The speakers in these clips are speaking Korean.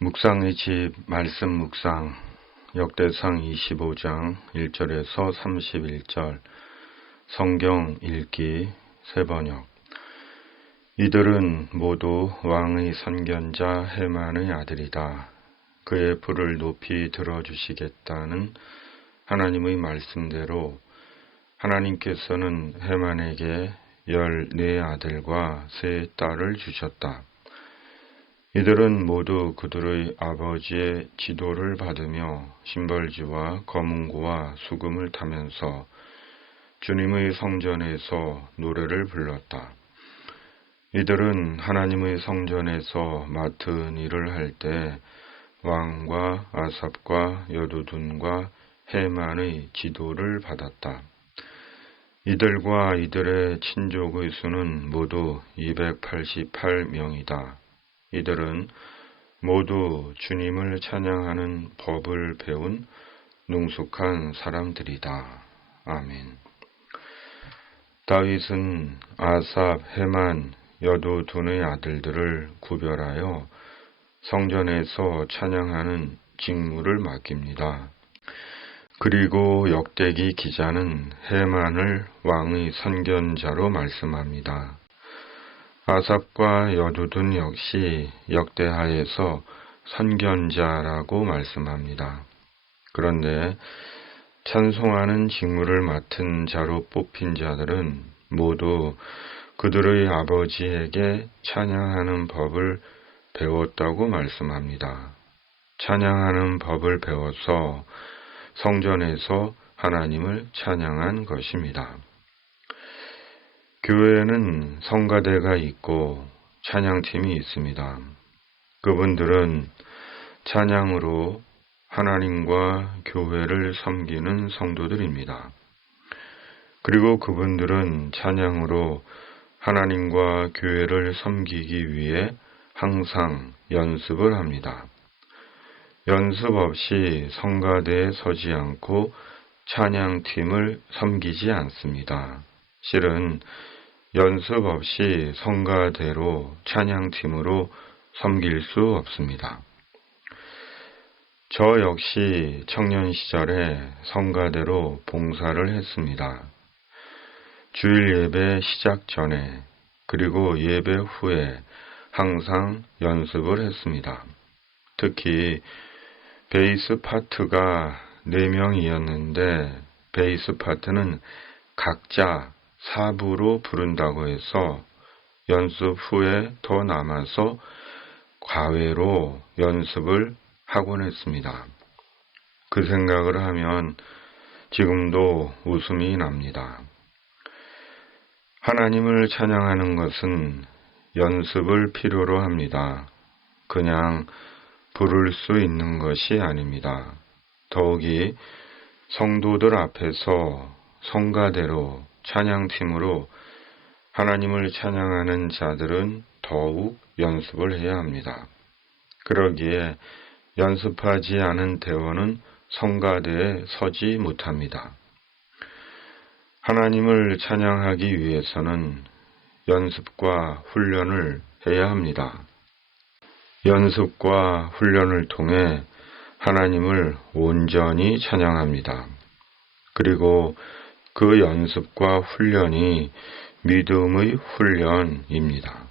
묵상의 집 말씀 묵상 역대상 25장 1절에서 31절 성경 읽기 새번역. 이들은 모두 왕의 선견자 헤만의 아들이다. 그의 불을 높이 들어주시겠다는 하나님의 말씀대로 하나님께서는 헤만에게 14아들과 3딸을 주셨다. 이들은 모두 그들의 아버지의 지도를 받으며 심벌지와 거문고와 수금을 타면서 주님의 성전에서 노래를 불렀다. 이들은 하나님의 성전에서 맡은 일을 할 때 왕과 아삽과 여두둔과 헤만의 지도를 받았다. 이들과 이들의 친족의 수는 모두 288명이다. 이들은 모두 주님을 찬양하는 법을 배운 능숙한 사람들이다. 아멘. 다윗은 아삽, 헤만, 여두둔의 아들들을 구별하여 성전에서 찬양하는 직무를 맡깁니다. 그리고 역대기 기자는 헤만을 왕의 선견자로 말씀합니다. 아삽과 여두둔 역시 역대하에서 선견자라고 말씀합니다. 그런데 찬송하는 직무를 맡은 자로 뽑힌 자들은 모두 그들의 아버지에게 찬양하는 법을 배웠다고 말씀합니다. 찬양하는 법을 배워서 성전에서 하나님을 찬양한 것입니다. 교회에는 성가대가 있고 찬양팀이 있습니다. 그분들은 찬양으로 하나님과 교회를 섬기는 성도들입니다. 그리고 그분들은 찬양으로 하나님과 교회를 섬기기 위해 항상 연습을 합니다. 연습 없이 성가대에 서지 않고 찬양팀을 섬기지 않습니다. 실은 연습 없이 성가대로 찬양팀으로 섬길 수 없습니다. 저 역시 청년 시절에 성가대로 봉사를 했습니다. 주일 예배 시작 전에 그리고 예배 후에 항상 연습을 했습니다. 특히 베이스 파트가 4명이었는데 베이스 파트는 각자 4부로 부른다고 해서 연습 후에 더 남아서 과외로 연습을 하곤 했습니다. 그 생각을 하면 지금도 웃음이 납니다. 하나님을 찬양하는 것은 연습을 필요로 합니다. 그냥 부를 수 있는 것이 아닙니다. 더욱이 성도들 앞에서 성가대로 찬양팀으로 하나님을 찬양하는 자들은 더욱 연습을 해야 합니다. 그러기에 연습하지 않은 대원은 성가대에 서지 못합니다. 하나님을 찬양하기 위해서는 연습과 훈련을 해야 합니다. 연습과 훈련을 통해 하나님을 온전히 찬양합니다. 그리고 그 연습과 훈련이 믿음의 훈련입니다.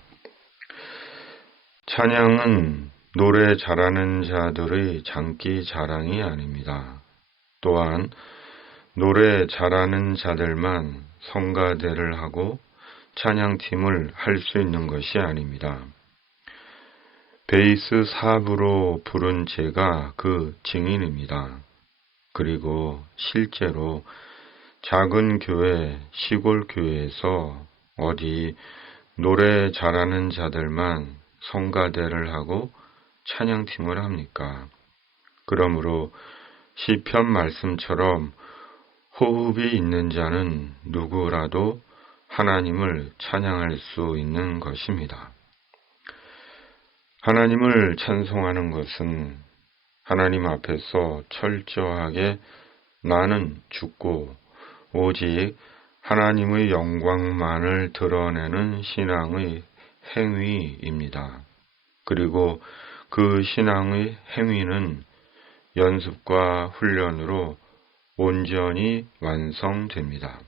찬양은 노래 잘하는 자들의 장기 자랑이 아닙니다. 또한 노래 잘하는 자들만 성가대를 하고 찬양팀을 할 수 있는 것이 아닙니다. 베이스 4부로 부른 제가 그 증인입니다. 그리고 실제로 작은 교회, 시골 교회에서 어디 노래 잘하는 자들만 성가대를 하고 찬양팀을 합니까? 그러므로 시편 말씀처럼 호흡이 있는 자는 누구라도 하나님을 찬양할 수 있는 것입니다. 하나님을 찬송하는 것은 하나님 앞에서 철저하게 나는 죽고 오직 하나님의 영광만을 드러내는 신앙의 행위입니다. 그리고 그 신앙의 행위는 연습과 훈련으로 온전히 완성됩니다.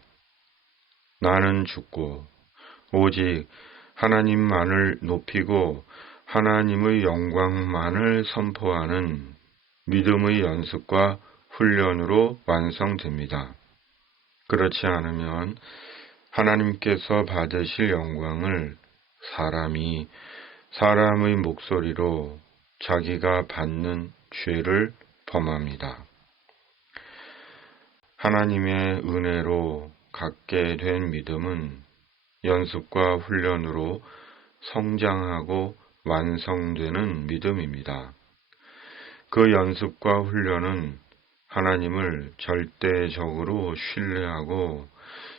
나는 죽고 오직 하나님만을 높이고 하나님의 영광만을 선포하는 믿음의 연습과 훈련으로 완성됩니다. 그렇지 않으면 하나님께서 받으실 영광을 사람의 목소리로 자기가 받는 죄를 범합니다. 하나님의 은혜로 갖게 된 믿음은 연습과 훈련으로 성장하고 완성되는 믿음입니다. 그 연습과 훈련은 하나님을 절대적으로 신뢰하고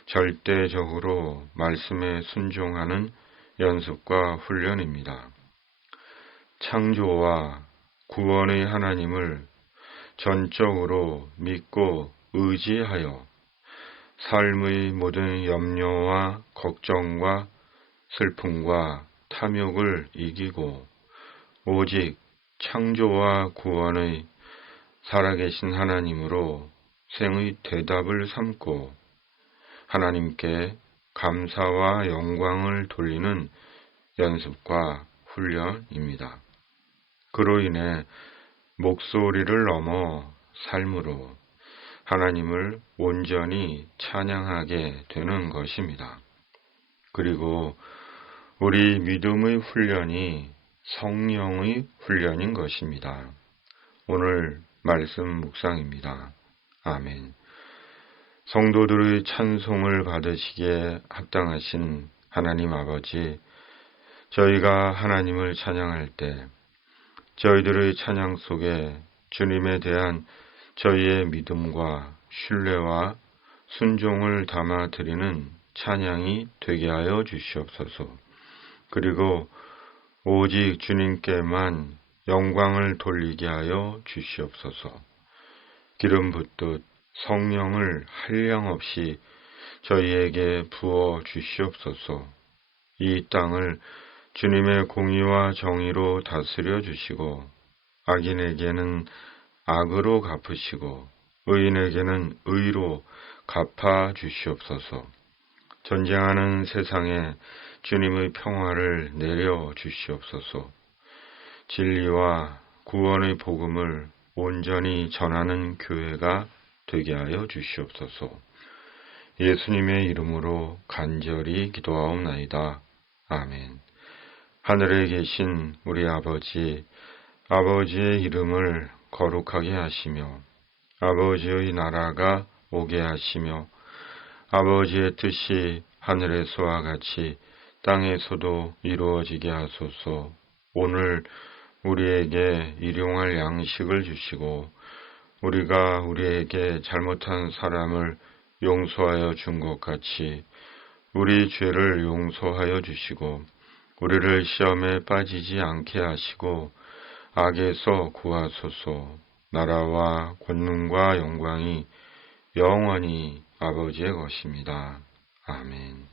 절대적으로 말씀에 순종하는 연습과 훈련입니다. 창조와 구원의 하나님을 전적으로 믿고 의지하여 삶의 모든 염려와 걱정과 슬픔과 탐욕을 이기고 오직 창조와 구원의 살아계신 하나님으로 생의 대답을 삼고 하나님께 감사와 영광을 돌리는 연습과 훈련입니다. 그로 인해 목소리를 넘어 삶으로 하나님을 온전히 찬양하게 되는 것입니다. 그리고 우리 믿음의 훈련이 성령의 훈련인 것입니다. 오늘 말씀 묵상입니다. 아멘. 성도들의 찬송을 받으시기에 합당하신 하나님 아버지, 저희가 하나님을 찬양할 때 저희들의 찬양 속에 주님에 대한 저희의 믿음과 신뢰와 순종을 담아 드리는 찬양이 되게 하여 주시옵소서. 그리고 오직 주님께만 영광을 돌리게 하여 주시옵소서. 기름 붓듯 성령을 한량없이 저희에게 부어 주시옵소서. 이 땅을 주님의 공의와 정의로 다스려 주시고 악인에게는 악으로 갚으시고 의인에게는 의로 갚아 주시옵소서. 전쟁하는 세상에 주님의 평화를 내려 주시옵소서. 진리와 구원의 복음을 온전히 전하는 교회가 되게 하여 주시옵소서. 예수님의 이름으로 간절히 기도하옵나이다. 아멘. 하늘에 계신 우리 아버지, 아버지의 이름을 거룩하게 하시며 아버지의 나라가 오게 하시며 아버지의 뜻이 하늘에서와 같이 땅에서도 이루어지게 하소서. 오늘 우리에게 일용할 양식을 주시고 우리가 우리에게 잘못한 사람을 용서하여 준 것 같이 우리 죄를 용서하여 주시고 우리를 시험에 빠지지 않게 하시고 악에서 구하소서. 나라와 권능과 영광이 영원히 아버지의 것입니다. 아멘.